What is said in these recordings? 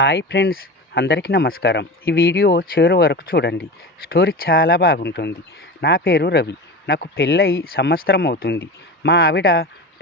Hi friends, అందరికీ నమస్కారం. ఈ వీడియో చివరి వరకు చూడండి. స్టోరీ చాలా బాగుంటుంది. నా పేరు రవి. నాకు పెళ్ళై సంవత్సరం అవుతుంది. మా ఆవిడ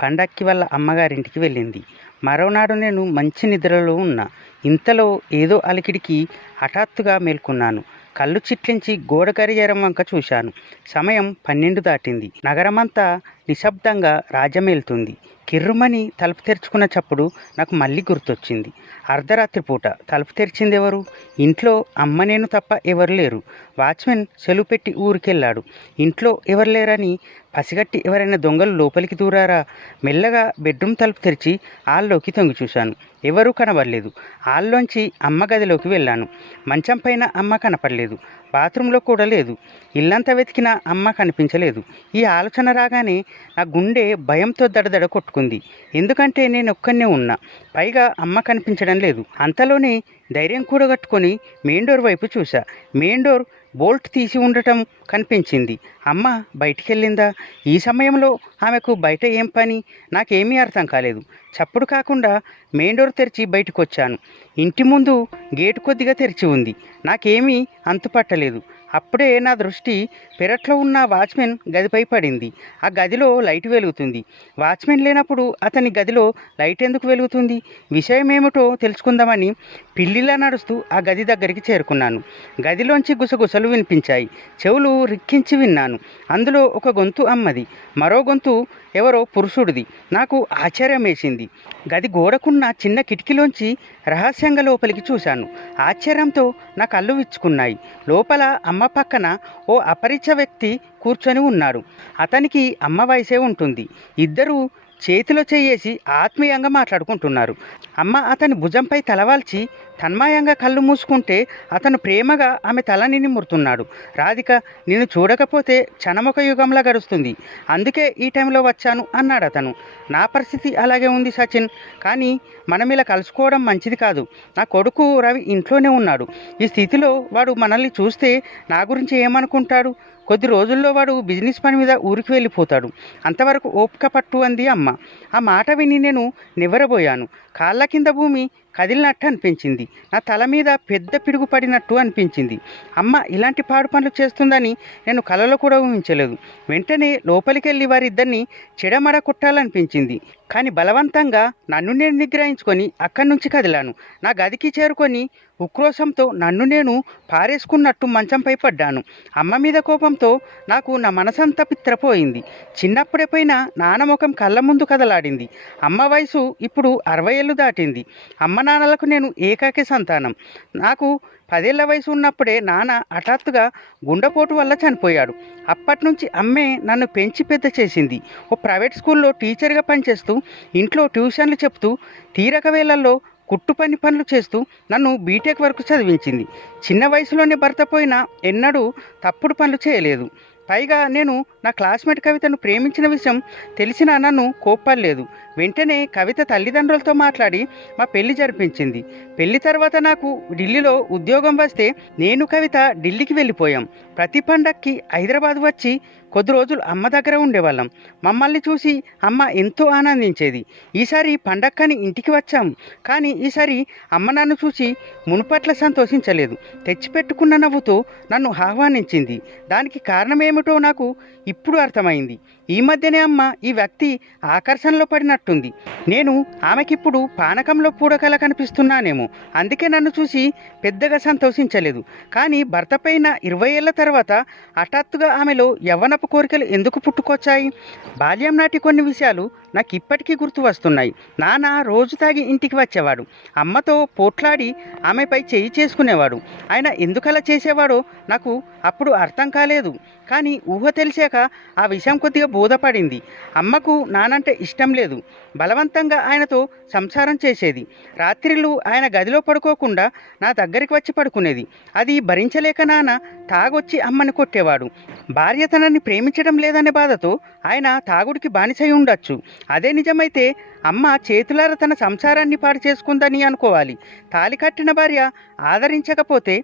పండక్కి వాళ్ళ అమ్మగారింటికి వెళ్ళింది. మరోనాడు నేను మంచి నిద్రలో ఉన్నా. ఇంతలో ఏదో అలికిడికి హఠాత్తుగా మేల్కొన్నాను. కళ్ళు చిట్లించి గోడ గడియారం వంక చూశాను. సమయం 12 దాటింది. నగరమంతా నిశ్శబ్దంగా రాజ్యమేలుతుంది. కిర్రుమని తలుపు తెరుచుకున్న చప్పుడు నాకు మళ్ళీ గుర్తొచ్చింది. అర్ధరాత్రి పూట తలుపు తెరిచిందెవరు? ఇంట్లో అమ్మ నేను తప్ప ఎవరు లేరు. వాచ్మెన్ సెలవు పెట్టి ఊరికెళ్ళాడు. ఇంట్లో ఎవరు లేరని పసిగట్టి ఎవరైనా దొంగలు లోపలికి దూరారా? మెల్లగా బెడ్రూమ్ తలుపు తెరిచి హాల్లోకి తొంగి చూశాను. ఎవరూ కనబడలేదు. హాల్లోంచి అమ్మ గదిలోకి వెళ్ళాను. మంచం పైన అమ్మ కనపడలేదు. బాత్రూంలో కూడా లేదు. ఇల్లంతా వెతికినా అమ్మ కనిపించలేదు. ఈ ఆలోచన రాగానే నా గుండె భయంతో దడదడ కొట్టుకుంది. ఎందుకంటే నేను ఒక్కనే ఉన్నా. పైగా అమ్మ కనిపించడం లేదు. అంతలోనే ధైర్యం కూడగట్టుకొని మెయిన్ డోర్ వైపు చూసా. మెయిన్ డోర్ బోల్ట్ తీసి ఉండటం కనిపించింది. అమ్మ బయటికెళ్ళిందా? ఈ సమయంలో ఆమెకు బయట ఏం పని? నాకేమీ అర్థం కాలేదు. చప్పుడు కాకుండా మెయిన్ డోర్ తెరిచి బయటకు వచ్చాను. ఇంటి ముందు గేటు కొద్దిగా తెరిచి ఉంది. నాకేమీ అంతుపట్టలేదు. అప్పుడే నా దృష్టి పెరట్లో ఉన్న వాచ్మెన్ గదిపై పడింది. ఆ గదిలో లైట్ వెలుగుతుంది. వాచ్మెన్ లేనప్పుడు అతని గదిలో లైట్ ఎందుకు వెలుగుతుంది? విషయం ఏమిటో తెలుసుకుందామని పిల్లిలా నడుస్తూ ఆ గది దగ్గరికి చేరుకున్నాను. గదిలోంచి గుసగుసలు వినిపించాయి. చెవులు రిక్కించి విన్నాను. అందులో ఒక గొంతు అమ్మది, మరో గొంతు ఎవరో పురుషుడిది. నాకు ఆశ్చర్యం వేసింది. గది గోడకున్న చిన్న కిటికీలోంచి రహస్యంగా లోపలికి చూశాను. ఆశ్చర్యంతో నా కళ్ళు విచ్చుకున్నాయి. లోపల అమ్మ పక్కన ఓ అపరిచయ వ్యక్తి కూర్చొని ఉన్నాడు. అతనికి అమ్మ వయసే ఉంటుంది. ఇద్దరూ చేతిలో చేయేసి ఆత్మీయంగా మాట్లాడుకుంటున్నారు. అమ్మ అతని భుజంపై తలవాల్చి తన్మయంగా కళ్ళు మూసుకుంటే అతను ప్రేమగా ఆమె తలని నిమురుతున్నాడు. రాధిక, నిన్ను చూడకపోతే క్షణమొక యుగంలా గడుస్తుంది. అందుకే ఈ టైంలో వచ్చాను అన్నాడు అతను. నా పరిస్థితి అలాగే ఉంది సచిన్. కానీ మనం ఇలా కలుసుకోవడం మంచిది కాదు. నా కొడుకు రవి ఇంట్లోనే ఉన్నాడు. ఈ స్థితిలో వాడు మనల్ని చూస్తే నా గురించి ఏమనుకుంటాడు? కొద్ది రోజుల్లో వాడు బిజినెస్ పని మీద ఊరికి వెళ్ళిపోతాడు. అంతవరకు ఓపిక పట్టు అంది అమ్మ. ఆ మాట విని నేను నివ్వెరబోయాను. కాళ్ళ కింద భూమి కదిలినట్టు అనిపించింది. నా తల మీద పెద్ద పిడుగు పడినట్టు అనిపించింది. అమ్మ ఇలాంటి పాడు పనులు చేస్తుందని నేను కలలో కూడా ఊహించలేదు. వెంటనే లోపలికి వెళ్ళి వారిద్దరిని చెడమడ కొట్టాలనిపించింది. కానీ బలవంతంగా నన్ను నేను నిగ్రహించుకొని అక్కడి నుంచి కదిలాను. నా గదికి చేరుకొని ఉక్రోషంతో నన్ను నేను పారేసుకున్నట్టు మంచంపై పడ్డాను. అమ్మ మీద కోపంతో నాకు నా మనసంతా పిత్రపోయింది. చిన్నప్పుడే పోయిన నాన్న ముఖం కళ్ళ ముందు కదలాడింది. అమ్మ వయసు ఇప్పుడు 60 ఏళ్ళు దాటింది. అమ్మ నాన్నలకు నేను ఏకాకి సంతానం. నాకు 10 ఏళ్ల వయసు ఉన్నప్పుడే నాన్న హఠాత్తుగా గుండెపోటు వల్ల చనిపోయాడు. అప్పటి నుంచి అమ్మే నన్ను పెంచి పెద్ద చేసింది. ఓ ప్రైవేట్ స్కూల్లో టీచర్గా పనిచేస్తూ ఇంట్లో ట్యూషన్లు చెప్తూ తీరక వేళల్లో కుట్టు పనులు చేస్తూ నన్ను బీటెక్ వరకు చదివించింది. చిన్న వయసులోనే భర్త పోయినా ఎన్నడూ తప్పుడు పనులు చేయలేదు. పైగా నేను నా క్లాస్మేట్ కవితను ప్రేమించిన విషయం తెలిసినా నన్ను కోప్పలేదు. వెంటనే కవిత తల్లిదండ్రులతో మాట్లాడి మా పెళ్లి జరిపించింది. పెళ్లి తర్వాత నాకు ఢిల్లీలో ఉద్యోగం వస్తే నేను కవిత ఢిల్లీకి వెళ్ళిపోయాం. ప్రతి పండక్కి హైదరాబాద్ వచ్చి కొద్ది రోజులు అమ్మ దగ్గర ఉండేవాళ్ళం. మమ్మల్ని చూసి అమ్మ ఎంతో ఆనందించేది. ఈసారి పండక్కని ఇంటికి వచ్చాం. కానీ ఈసారి అమ్మ నన్ను చూసి మునుపట్ల సంతోషించలేదు. తెచ్చిపెట్టుకున్న నవ్వుతో నన్ను ఆహ్వానించింది. దానికి కారణమేమిటో నాకు ఇప్పుడు అర్థమైంది. ఈ మధ్యనే అమ్మ ఈ వ్యక్తి ఆకర్షణలో పడినట్టుంది. నేను ఆమెకిప్పుడు పానకంలో పూడకల కనిపిస్తున్నానేమో. అందుకే నన్ను చూసి పెద్దగా సంతోషించలేదు. కానీ భర్త పైన 20 ఏళ్ల తర్వాత హఠాత్తుగా ఆమెలో యవ్వనపు కోరికలు ఎందుకు పుట్టుకొచ్చాయి? బాల్యం నాటి కొన్ని విషయాలు నాకు ఇప్పటికీ గుర్తు వస్తున్నాయి. నాన్న రోజు తాగి ఇంటికి వచ్చేవాడు. అమ్మతో పోట్లాడి ఆమెపై చేయి చేసుకునేవాడు. ఆయన ఎందుకలా చేసేవాడో నాకు అప్పుడు అర్థం కాలేదు. కానీ ఊహ తెలిసాక ఆ విషయం కొద్దిగా బోధపడింది. అమ్మకు నానంటే ఇష్టం లేదు. బలవంతంగా ఆయనతో సంసారం చేసేది. రాత్రిళ్ళు ఆయన గదిలో పడుకోకుండా నా దగ్గరికి వచ్చి పడుకునేది. అది భరించలేక నాన్న తాగొచ్చి అమ్మని కొట్టేవాడు. భార్య తనని ప్రేమించడం లేదనే బాధతో ఆయన తాగుడికి బానిసై ఉండొచ్చు. అదే నిజమైతే అమ్మ చేతులారా తన సంసారాన్ని పాడు చేసుకుందని అనుకోవాలి. తాలి కట్టిన భార్య ఆదరించకపోతే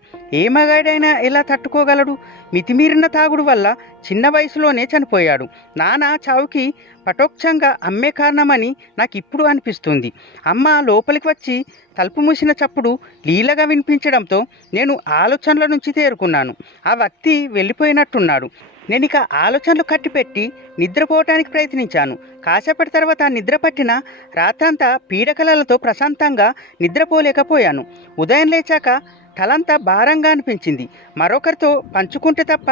ఏ మగాడైనా ఎలా తట్టుకోగలడు? మితిమీరిన తాగుడు వల్ల చిన్న వయసులోనే చనిపోయాడు. నాన్న చావుకి పటోక్షంగా అమ్మే కారణమని నాకు ఇప్పుడు అనిపిస్తుంది. అమ్మ లోపలికి వచ్చి తలుపు మూసిన చప్పుడు లీలగా వినిపించడంతో నేను ఆలోచనల నుంచి తేరుకున్నాను. ఆ వ్యక్తి వెళ్ళిపోయినట్టున్నాడు. నేను ఇక ఆలోచనలు కట్టిపెట్టి నిద్రపోవటానికి ప్రయత్నించాను. కాసేపటి తర్వాత నిద్ర పట్టిన రాత్రంతా పీడకలలతో ప్రశాంతంగా నిద్రపోలేకపోయాను. ఉదయం లేచాక తలంతా భారంగా అనిపించింది. మరొకరితో పంచుకుంటే తప్ప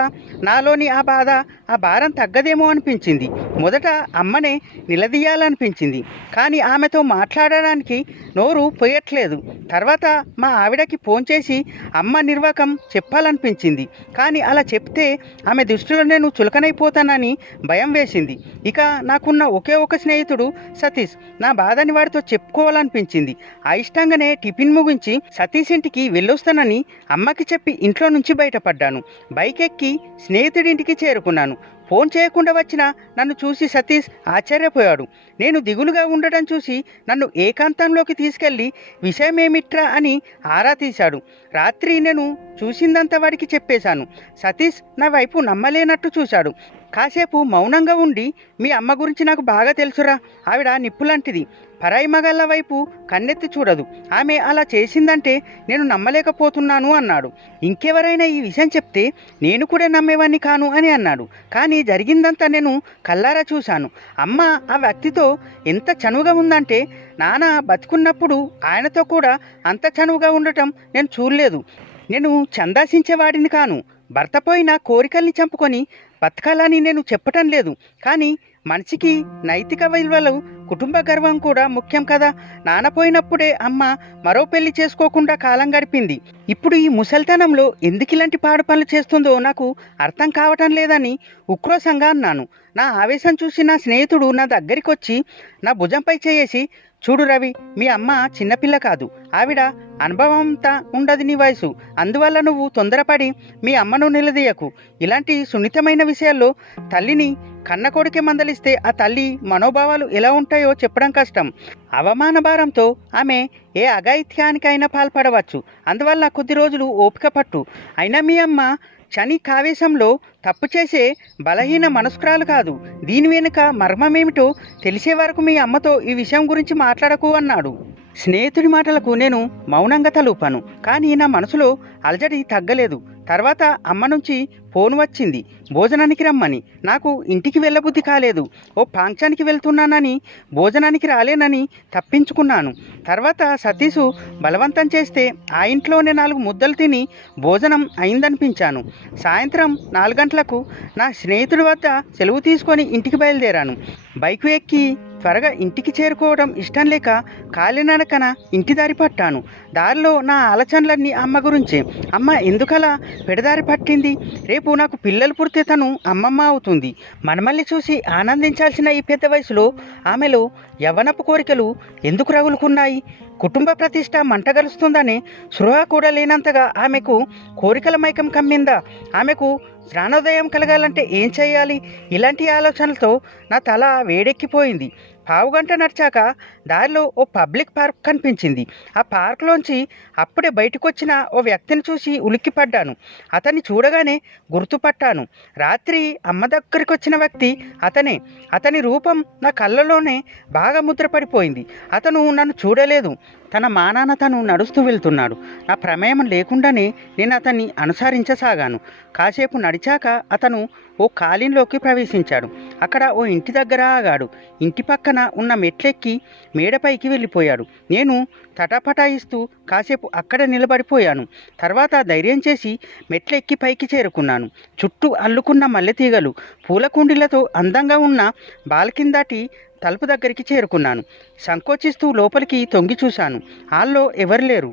నాలోని ఆ భారం తగ్గదేమో అనిపించింది. మొదట అమ్మనే నిలదీయాలనిపించింది, కానీ ఆమెతో మాట్లాడడానికి నోరు పోయట్లేదు. తర్వాత మా ఆవిడకి ఫోన్ చేసి అమ్మ నిర్వాకం చెప్పాలనిపించింది, కానీ అలా చెప్తే ఆమె దృష్టిలో నేను చులకనైపోతానని భయం వేసింది. ఇక నాకున్న ఒకే ఒక స్నేహితుడు సతీష్. నా బాధని వాడితో చెప్పుకోవాలనిపించింది. అయిష్టంగానే టిఫిన్ ముగించి సతీష్ ఇంటికి వెళ్ళొస్తానని అమ్మకి చెప్పి ఇంట్లో నుంచి బయటపడ్డాను. బైక్ ఎక్కి స్నేహితుడింటికి చేరుకున్నాను. ఫోన్ చేయకుండా వచ్చిన నన్ను చూసి సతీష్ ఆశ్చర్యపోయాడు. నేను దిగులుగా ఉండడం చూసి నన్ను ఏకాంతంలోకి తీసుకెళ్ళి విషయమేమిట్రా అని ఆరా తీశాడు. రాత్రి నేను చూసిందంతా వాడికి చెప్పేశాను. సతీష్ నా వైపు నమ్మలేనట్టు చూశాడు. కాసేపు మౌనంగా ఉండి, మీ అమ్మ గురించి నాకు బాగా తెలుసురా. ఆవిడ నిప్పులాంటిది. పరాయి మగాళ్ళ వైపు కన్నెత్తి చూడదు. ఆమె అలా చేసిందంటే నేను నమ్మలేకపోతున్నాను అన్నాడు. ఇంకెవరైనా ఈ విషయం చెప్తే నేను కూడా నమ్మేవాణ్ణి కాను అని అన్నాడు. కానీ జరిగిందంతా నేను కల్లారా చూశాను. అమ్మ ఆ వ్యక్తితో ఎంత చనువుగా ఉందంటే నాన్న బతుకున్నప్పుడు ఆయనతో కూడా అంత చనువుగా ఉండటం నేను చూడలేదు. నేను చందాసించేవాడిని కాను. భర్త పోయిన కోరికల్ని చంపుకొని బతకాలని నేను చెప్పటం లేదు. కానీ మనిషికి నైతిక విలువలు, కుటుంబ గర్వం కూడా ముఖ్యం కదా. నాన్న పోయినప్పుడే అమ్మ మరో పెళ్లి చేసుకోకుండా కాలం గడిపింది. ఇప్పుడు ఈ ముసల్తనంలో ఎందుకు ఇలాంటి పాడు పనులు చేస్తుందో నాకు అర్థం కావటం లేదని ఉక్రోషంగా అన్నాను. నా ఆవేశం చూసి నా స్నేహితుడు నా దగ్గరికి వచ్చి నా భుజంపై చేసి, చూడు రవి, మీ అమ్మ చిన్నపిల్ల కాదు. ఆవిడ అనుభవంతా ఉండదు నీ వయసు. అందువల్ల నువ్వు తొందరపడి మీ అమ్మను నిలదీయకు. ఇలాంటి సున్నితమైన విషయాల్లో తల్లిని కన్న కొడుకే మందలిస్తే ఆ తల్లి మనోభావాలు ఎలా ఉంటాయో చెప్పడం కష్టం. అవమాన భారంతో ఆమె ఏ అఘాయిత్యానికైనా పాల్పడవచ్చు. అందువల్ల కొద్ది రోజులు ఓపిక పట్టు. అయినా మీ అమ్మ చని కావేశంలో తప్పు చేసే బలహీన మనస్కురాలు కాదు. దీని వెనుక మర్మమేమిటో తెలిసే వరకు మీ అమ్మతో ఈ విషయం గురించి మాట్లాడకు అన్నాడు. స్నేహితుడి మాటలకు నేను మౌనంగా తలూపాను. కానీ నా మనసులో అలజడి తగ్గలేదు. తర్వాత అమ్మ నుంచి ఫోన్ వచ్చింది, భోజనానికి రమ్మని. నాకు ఇంటికి వెళ్ళబుద్ధి కాలేదు. ఓ ఫంక్షన్కి వెళ్తున్నానని భోజనానికి రాలేనని తప్పించుకున్నాను. తర్వాత సతీషు బలవంతం చేస్తే ఆ ఇంట్లోనే 4 ముద్దలు తిని భోజనం అయిందనిపించాను. సాయంత్రం 4 గంటలకు నా స్నేహితుడి వద్ద సెలవు తీసుకొని ఇంటికి బయలుదేరాను. బైకు ఎక్కి త్వరగా ఇంటికి చేరుకోవడం ఇష్టం లేక కాలినడకన ఇంటి దారి పట్టాను. దారిలో నా ఆలోచనలన్నీ అమ్మ గురించే. అమ్మ ఎందుకలా పెడదారి పట్టింది? రేపు నాకు పిల్లలు పుడితే తను అమ్మమ్మ అవుతుంది. మనమల్ని చూసి ఆనందించాల్సిన ఈ పెద్ద వయసులో ఆమెలో యవ్వనపు కోరికలు ఎందుకు రగులుకున్నాయి? కుటుంబ ప్రతిష్ట మంటగలుస్తుందనే స్పృహ కూడా లేనంతగా ఆమెకు కోరికల మైకం కమ్మిందా? ఆమెకు జ్ఞానోదయం కలగాలంటే ఏం చేయాలి? ఇలాంటి ఆలోచనలతో నా తల వేడెక్కిపోయింది. పావుగంట నడిచాక దారిలో ఓ పబ్లిక్ పార్క్ కనిపించింది. ఆ పార్క్లోంచి అప్పుడే బయటకు వచ్చిన ఓ వ్యక్తిని చూసి ఉలిక్కిపడ్డాను. అతన్ని చూడగానే గుర్తుపట్టాను. రాత్రి అమ్మ దగ్గరికి వచ్చిన వ్యక్తి అతనే. అతని రూపం నా కళ్ళలోనే బాగా ముద్రపడిపోయింది. అతను నన్ను చూడలేదు. తన మానాన తను నడుస్తూ వెళ్తున్నాడు. నా ప్రమేయం లేకుండానే నేను అతన్ని అనుసరించసాగాను. కాసేపు నడిచాక అతను ఓ కాలిన్లోకి ప్రవేశించాడు. అక్కడ ఓ ఇంటి దగ్గర ఆగాడు. ఇంటి పక్కన ఉన్న మెట్లెక్కి మేడపైకి వెళ్ళిపోయాడు. నేను తటపటాయిస్తూ కాసేపు అక్కడ నిలబడిపోయాను. తర్వాత ధైర్యం చేసి మెట్లెక్కి పైకి చేరుకున్నాను. చుట్టూ అల్లుకున్న మల్లెతీగలు, పూల కుండీలతో అందంగా ఉన్న బాల్కిన్ దాటి తలుపు దగ్గరికి చేరుకున్నాను. సంకోచిస్తూ లోపలికి తొంగి చూశాను. హాల్లో ఎవరు లేరు.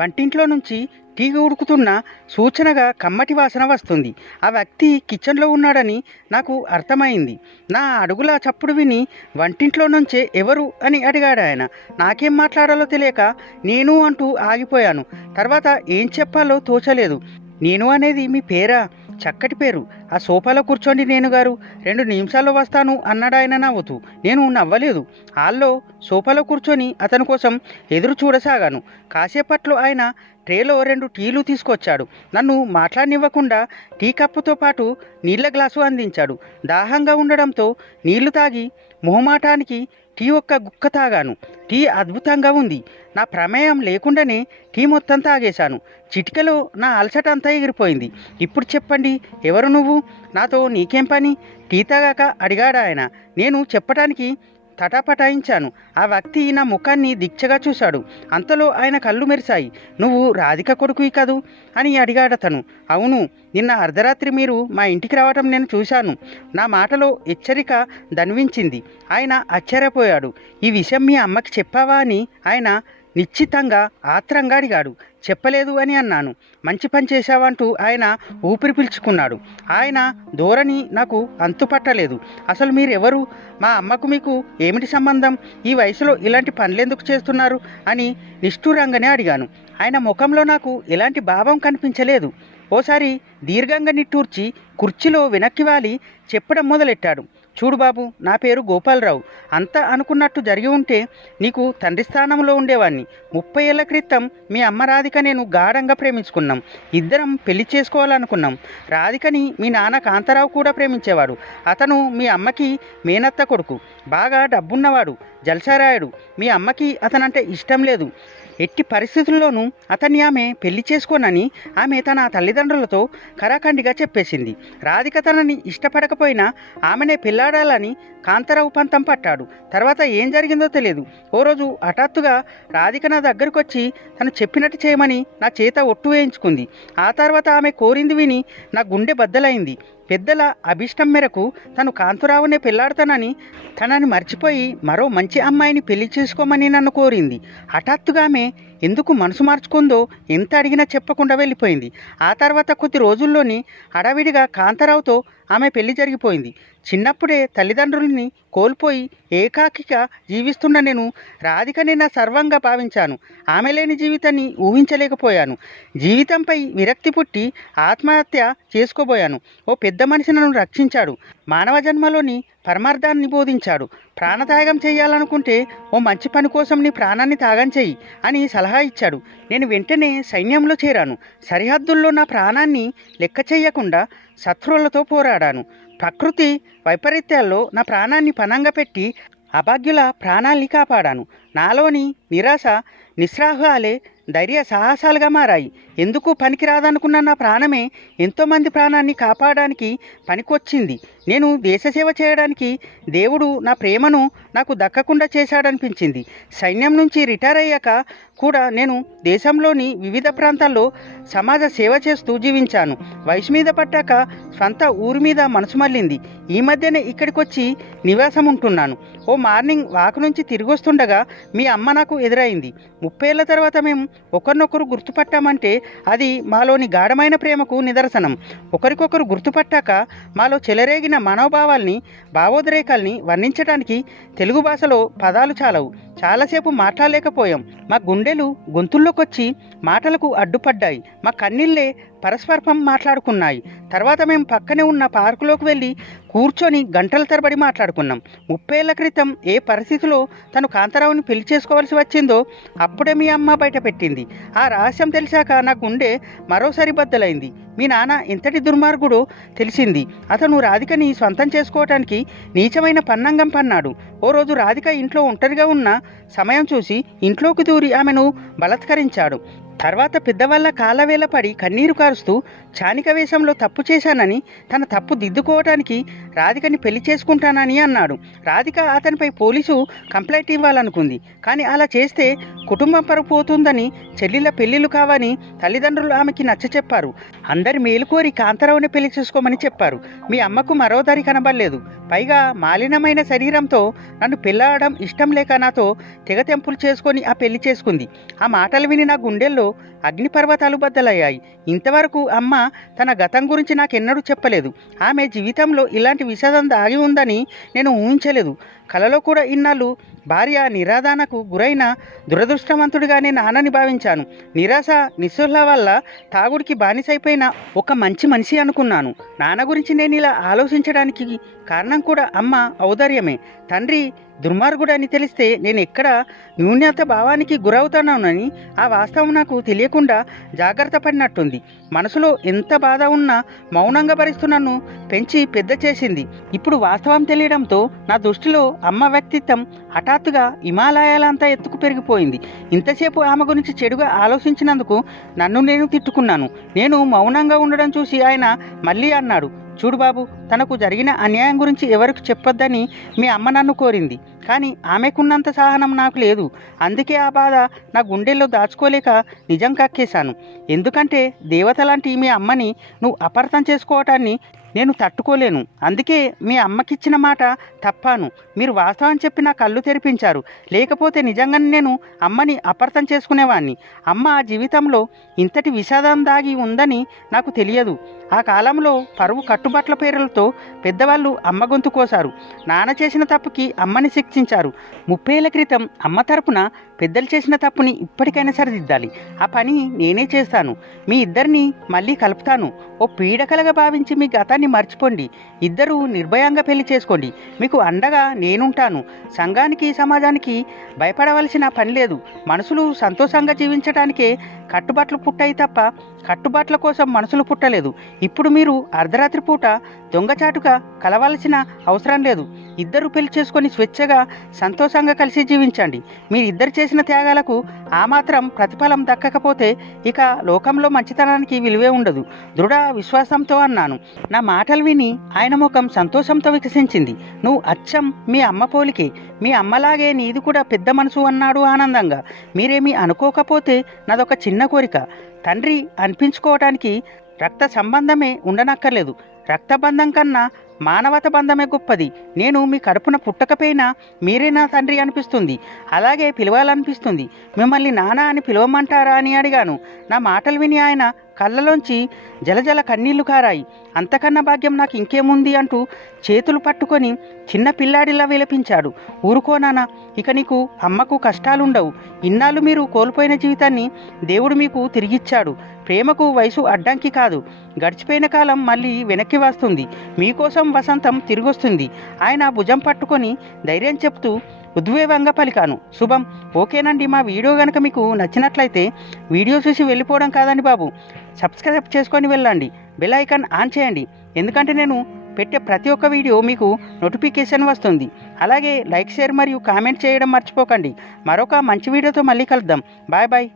వంటింట్లో నుంచి టీ ఉడుకుతున్న సూచనగా కమ్మటి వాసన వస్తుంది. ఆ వ్యక్తి కిచెన్లో ఉన్నాడని నాకు అర్థమైంది. నా అడుగుల చప్పుడు విని వంటింట్లో నుంచే ఎవరు అని అడిగాడు ఆయన. నాకేం మాట్లాడాలో తెలియక నేను అంటూ ఆగిపోయాను. తర్వాత ఏం చెప్పాలో తోచలేదు. నేను అనేది మీ పేరా చక్కటి పేరు. ఆ సోఫాలో కూర్చోండి నేనుగారు, 2 నిమిషాల్లో వస్తాను అన్నాడాయన నవ్వుతూ. నేను నవ్వలేదు. హాల్లో సోఫాలో కూర్చొని అతని కోసం ఎదురు చూడసాగాను. కాసేపట్లో ఆయన ట్రేలో 2 టీలు తీసుకొచ్చాడు. నన్ను మాట్లాడనివ్వకుండా టీ కప్పుతో పాటు నీళ్ల గ్లాసు అందించాడు. దాహంగా ఉండడంతో నీళ్లు తాగి మొహమాటానికి టీ ఒక్క గుక్క తాగాను. టీ అద్భుతంగా ఉంది. నా ప్రమేయం లేకుండానే టీ మొత్తం తాగేశాను. చిటికెలో నా అలసట అంతా ఎగిరిపోయింది. ఇప్పుడు చెప్పండి, ఎవరు నువ్వు? నాతో నీకేం పని? టీ తాగాక అడిగాడాయన. నేను చెప్పటానికి తటాపటాయించాను. ఆ వ్యక్తి నా ముఖాన్ని దీక్షగా చూశాడు. అంతలో ఆయన కళ్ళు మెరిశాయి. నువ్వు రాధిక కొడుకువి కదూ అని అడిగాడతను. అవును, నిన్న అర్ధరాత్రి మీరు మా ఇంటికి రావటం నేను చూశాను. నా మాటలో హెచ్చరిక దన్వించింది. ఆయన ఆశ్చర్యపోయాడు. ఈ విషయం మీ అమ్మకి చెప్పావా అని ఆయన నిశ్చితంగా ఆత్రంగా అడిగాడు. చెప్పలేదు అని అన్నాను. మంచి పని చేశావంటూ ఆయన ఊపిరి పీల్చుకున్నాడు. ఆయన ధోరణి నాకు అంతుపట్టలేదు. అసలు మీరెవరు? మా అమ్మకు మీకు ఏమిటి సంబంధం? ఈ వయసులో ఇలాంటి పనులెందుకు చేస్తున్నారు అని నిష్ఠూరంగానే అడిగాను. ఆయన ముఖంలో నాకు ఎలాంటి భావం కనిపించలేదు. ఓసారి దీర్ఘంగా నిట్టూర్చి కుర్చీలో వెనక్కి వాలి చెప్పడం మొదలెట్టాడు. చూడు బాబు, నా పేరు గోపాలరావు. అంతా అనుకున్నట్టు జరిగి ఉంటే నీకు తండ్రి స్థానంలో ఉండేవాణ్ణి. 30 ఏళ్ల క్రితం మీ అమ్మ రాధిక నేను గాఢంగా ప్రేమించుకున్నాం. ఇద్దరం పెళ్లి చేసుకోవాలనుకున్నాం. రాధికని మీ నాన్న కాంతారావు కూడా ప్రేమించేవాడు. అతను మీ అమ్మకి మేనత్త కొడుకు. బాగా డబ్బున్నవాడు, జల్సారాయుడు. మీ అమ్మకి అతనంటే ఇష్టం లేదు. ఎట్టి పరిస్థితుల్లోనూ అతన్ని ఆమె పెళ్లి చేసుకోనని ఆమె తన తల్లిదండ్రులతో కరాఖండిగా చెప్పేసింది. రాధిక తనని ఇష్టపడకపోయినా ఆమెనే పెళ్లాడాలని కాంతారావు పంతం పట్టాడు. తర్వాత ఏం జరిగిందో తెలియదు. ఓ రోజు హఠాత్తుగా రాధిక నా దగ్గరకు వచ్చి తను చెప్పినట్టు చేయమని నా చేత ఒట్టు వేయించుకుంది. ఆ తర్వాత ఆమె కోరింది విని నా గుండె బద్దలైంది. పెద్దల అభిష్టం మేరకు తను కాంతారావునే పెళ్లాడతానని తనని మర్చిపోయి మరో మంచి అమ్మాయిని పెళ్లి చేసుకోమని నన్ను కోరింది. హఠాత్తుగా ఆమె ఎందుకు మనసు మార్చుకుందో ఎంత అడిగినా చెప్పకుండా వెళ్ళిపోయింది. ఆ తర్వాత కొద్ది రోజుల్లోని హడావిడిగా కాంతారావుతో ఆమె పెళ్లి జరిగిపోయింది. చిన్నప్పుడే తల్లిదండ్రుల్ని కోల్పోయి ఏకాకిగా జీవిస్తున్న నేను రాధికని నా సర్వంగా భావించాను. ఆమె లేని జీవితాన్ని ఊహించలేకపోయాను. జీవితంపై విరక్తి పుట్టి ఆత్మహత్య చేసుకోబోయాను. ఓ పెద్ద మనిషి నన్ను రక్షించాడు. మానవ జన్మలోని పరమార్థాన్ని బోధించాడు. ప్రాణత్యాగం చేయాలనుకుంటే ఓ మంచి పని కోసం నీ ప్రాణాన్ని త్యాగం చెయ్యి అని సలహా ఇచ్చాడు. నేను వెంటనే సైన్యంలో చేరాను. సరిహద్దుల్లో నా ప్రాణాన్ని లెక్క చేయకుండా శత్రువులతో పోరాడాను. ప్రకృతి వైపరీత్యాల్లో నా ప్రాణాన్ని పణంగా పెట్టి అభాగ్యుల ప్రాణాల్ని కాపాడాను. నాలోని నిరాశ నిస్సహాయాలే ధైర్య సాహసాలుగా మారాయి. ఎందుకు పనికిరాదనుకున్న నా ప్రాణమే ఎంతోమంది ప్రాణాన్ని కాపాడడానికి పనికొచ్చింది. నేను దేశసేవ చేయడానికి దేవుడు నా ప్రేమను నాకు దక్కకుండా చేశాడనిపించింది. సైన్యం నుంచి రిటైర్ అయ్యాక కూడా నేను దేశంలోని వివిధ ప్రాంతాల్లో సమాజ సేవ చేస్తూ జీవించాను. వయసు మీద పట్టాక స్వంత ఊరి మీద మనసు మళ్ళింది. ఈ మధ్యనే ఇక్కడికి వచ్చి నివాసం ఉంటున్నాను. ఓ మార్నింగ్ వాక్ నుంచి తిరిగి వస్తుండగా మీ అమ్మ నాకు ఎదురైంది. 30 ఏళ్ల తర్వాత మేము ఒకరినొకరు గుర్తుపట్టామంటే అది మాలోని గాఢమైన ప్రేమకు నిదర్శనం. ఒకరికొకరు గుర్తుపట్టాక మాలో చెలరేగిన మనోభావాల్ని, భావోద్రేకాల్ని వర్ణించడానికి తెలుగు భాషలో పదాలు చాలవు. చాలాసేపు మాట్లాడలేకపోయాం. మా గుండెలు గొంతుల్లోకొచ్చి మాటలకు అడ్డుపడ్డాయి. మా కన్నీళ్ళే పరస్పరం మాట్లాడుకున్నాయి. తర్వాత మేము పక్కనే ఉన్న పార్కులోకి వెళ్ళి కూర్చొని గంటల తరబడి మాట్లాడుకున్నాం. 30 ఏళ్ల క్రితం ఏ పరిస్థితిలో తను కాంతారావుని పెళ్లి చేసుకోవాల్సి వచ్చిందో అప్పుడే మీ అమ్మ బయట పెట్టింది. ఆ రహస్యం తెలిసాక నా గుండె మరోసారి బద్దలైంది. మీ నాన్న ఎంతటి దుర్మార్గుడో తెలిసింది. అతను రాధికని స్వంతం చేసుకోవటానికి నీచమైన పన్నంగం పన్నాడు. ఓ రోజు రాధిక ఇంట్లో ఒంటరిగా ఉన్న సమయం చూసి ఇంట్లోకి దూరి ఆమెను బలాత్కరించాడు. తర్వాత పెద్దవాళ్ళ కాళ్ళవేళ పడి కన్నీరు కారుస్తూ చానిక వేషంలో తప్పు చేశానని, తన తప్పు దిద్దుకోవటానికి రాధికని పెళ్లి చేసుకుంటానని అన్నాడు. రాధిక అతనిపై పోలీసు కంప్లైంట్ ఇవ్వాలనుకుంది. కానీ అలా చేస్తే కుటుంబం పరువు పోతుందని, చెల్లెళ్ళ పెళ్లిళ్ళు కావని తల్లిదండ్రులు ఆమెకి నచ్చచెప్పారు. అందరి మేలుకోరి కాంతారావుని పెళ్లి చేసుకోమని చెప్పారు. మీ అమ్మకు మరో దారి కనబడలేదు. పైగా మాలినమైన శరీరంతో నన్ను పెళ్ళాడడం ఇష్టం లేక నాతో తెగతెంపులు చేసుకొని ఆ పెళ్లి చేసుకుంది. ఆ మాటలు విని నా గుండెల్లో అగ్నిపర్వతాలు బద్దలయ్యాయి. ఇంతవరకు అమ్మ తన గతం గురించి నాకెన్నడూ చెప్పలేదు. ఆమె జీవితంలో ఇలాంటి విషాదం దాగి ఉందని నేను ఊహించలేదు. కలలో కూడా ఇన్నాళ్ళు భార్య నిరాదరణకు గురైన దురదృష్టవంతుడిగానే నాన్నని భావించాను. నిరాశ నిస్సృహల వల్ల తాగుడికి బానిసైపోయిన ఒక మంచి మనిషి అనుకున్నాను. నాన్న గురించి నేను ఇలా ఆలోచించడానికి కారణం కూడా అమ్మ ఔదార్యమే. తండ్రి దుర్మార్గుడని తెలిస్తే నేను ఎక్కడ న్యూన్యత భావానికి గురవుతానని ఆ వాస్తవం నాకు తెలియకుండా జాగ్రత్త పడినట్టుంది. మనసులో ఎంత బాధ ఉన్నా మౌనంగా భరిస్తూ నన్ను పెంచి పెద్ద చేసింది. ఇప్పుడు వాస్తవం తెలియడంతో నా దృష్టిలో అమ్మ వ్యక్తిత్వం హఠాత్తుగా హిమాలయాలంతా ఎత్తుకు పెరిగిపోయింది. ఇంతసేపు ఆమె గురించి చెడుగా ఆలోచించినందుకు నన్ను నేను తిట్టుకున్నాను. నేను మౌనంగా ఉండడం చూసి ఆయన మళ్ళీ అన్నాడు, చూడు బాబు, తనకు జరిగిన అన్యాయం గురించి ఎవరికి చెప్పొద్దని మీ అమ్మ నన్ను కోరింది. కానీ ఆమెకున్నంత సహనం నాకు లేదు. అందుకే ఆ బాధ నా గుండెల్లో దాచుకోలేక నిజం కక్కేశాను. ఎందుకంటే దేవత లాంటి మీ అమ్మని నువ్వు అపార్థం చేసుకోవటాన్ని నేను తట్టుకోలేను. అందుకే మీ అమ్మకిచ్చిన మాట తప్పాను. మీరు వాస్తవం చెప్పి నా కళ్ళు తెరిపించారు. లేకపోతే నిజంగానే నేను అమ్మని అపార్థం చేసుకునేవాడిని. అమ్మ జీవితంలో ఇంతటి విషాదం దాగి ఉందని నాకు తెలియదు. ఆ కాలంలో పరువు కట్టుబాట్ల పేర్లతో పెద్దవాళ్ళు అమ్మ గొంతు కోసారు. నాన్న చేసిన తప్పుకి అమ్మని శిక్షించారు. 30 ఏళ్ల క్రితం అమ్మ తరపున పెద్దలు చేసిన తప్పుని ఇప్పటికైనా సరిదిద్దాలి. ఆ పని నేనే చేస్తాను. మీ ఇద్దరిని మళ్ళీ కలుపుతాను. ఓ పీడకలగా భావించి మీ గతాన్ని మర్చిపోండి. ఇద్దరూ నిర్భయంగా పెళ్లి చేసుకోండి. మీకు అండగా నేనుంటాను. సంఘానికి సమాజానికి భయపడవలసిన పని లేదు. మనుషులు సంతోషంగా జీవించడానికే కట్టుబాట్లు పుట్టాయి తప్ప కట్టుబాట్ల కోసం మనసులు పుట్టలేదు. ఇప్పుడు మీరు అర్ధరాత్రి పూట దొంగచాటుగా కలవాల్సిన అవసరం లేదు. ఇద్దరు పెళ్లి చేసుకొని స్వేచ్ఛగా సంతోషంగా కలిసి జీవించండి. మీరిద్దరు చేసిన త్యాగాలకు ఆ మాత్రం ప్రతిఫలం దక్కకపోతే ఇక లోకంలో మంచితనానికి విలువే ఉండదు. దృఢ విశ్వాసంతో అన్నాను. నా మాటలు విని ఆయన ముఖం సంతోషంతో వికసించింది. నువ్వు అచ్చం మీ అమ్మ పోలికే. మీ అమ్మలాగే నీది కూడా పెద్ద మనసు అన్నాడు ఆనందంగా. మీరేమీ అనుకోకపోతే నాదొక చిన్న కోరిక. తండ్రి అనిపించుకోవటానికి రక్త సంబంధమే ఉండనక్కర్లేదు. రక్తబంధం కన్నా మానవత బంధమే గొప్పది. నేను మీ కడుపున పుట్టకపోయినా మీరే నా తండ్రి అనిపిస్తుంది. అలాగే పిలవాలనిపిస్తుంది. మిమ్మల్ని నాన్న అని పిలవమంటారా అని అడిగాను. నా మాటలు విని ఆయన కళ్ళలోంచి జలజల కన్నీళ్లు కారాయి. అంతకన్నా భాగ్యం నాకు ఇంకేముంది అంటూ చేతులు పట్టుకొని చిన్న పిల్లాడిలా విలపించాడు. ఊరుకోనానా, ఇక నీకు అమ్మకు కష్టాలుండవు. ఇన్నాళ్ళు మీరు కోల్పోయిన జీవితాన్ని దేవుడు మీకు తిరిగిచ్చాడు. ప్రేమకు వయసు అడ్డంకి కాదు. గడిచిపోయిన కాలం మళ్ళీ వెనక్కి వస్తుంది. మీకోసం వసంతం తిరిగొస్తుంది. ఆయన భుజం పట్టుకొని ధైర్యం చెప్తూ ఉద్వేగంగా పలికాను. శుభం. ఓకేనండి. మా వీడియో కనుక మీకు నచ్చినట్లయితే వీడియో చూసి వెళ్ళిపోవడం కాదండి బాబు, సబ్స్క్రైబ్ చేసుకొని వెళ్ళండి. బెల్ ఐకాన్ ఆన్ చేయండి. ఎందుకంటే నేను పెట్టే ప్రతి ఒక్క వీడియో మీకు నోటిఫికేషన్ వస్తుంది. అలాగే లైక్, షేర్ మరియు కామెంట్ చేయడం మర్చిపోకండి. మరొక మంచి వీడియోతో మళ్ళీ కలుద్దాం. Bye bye.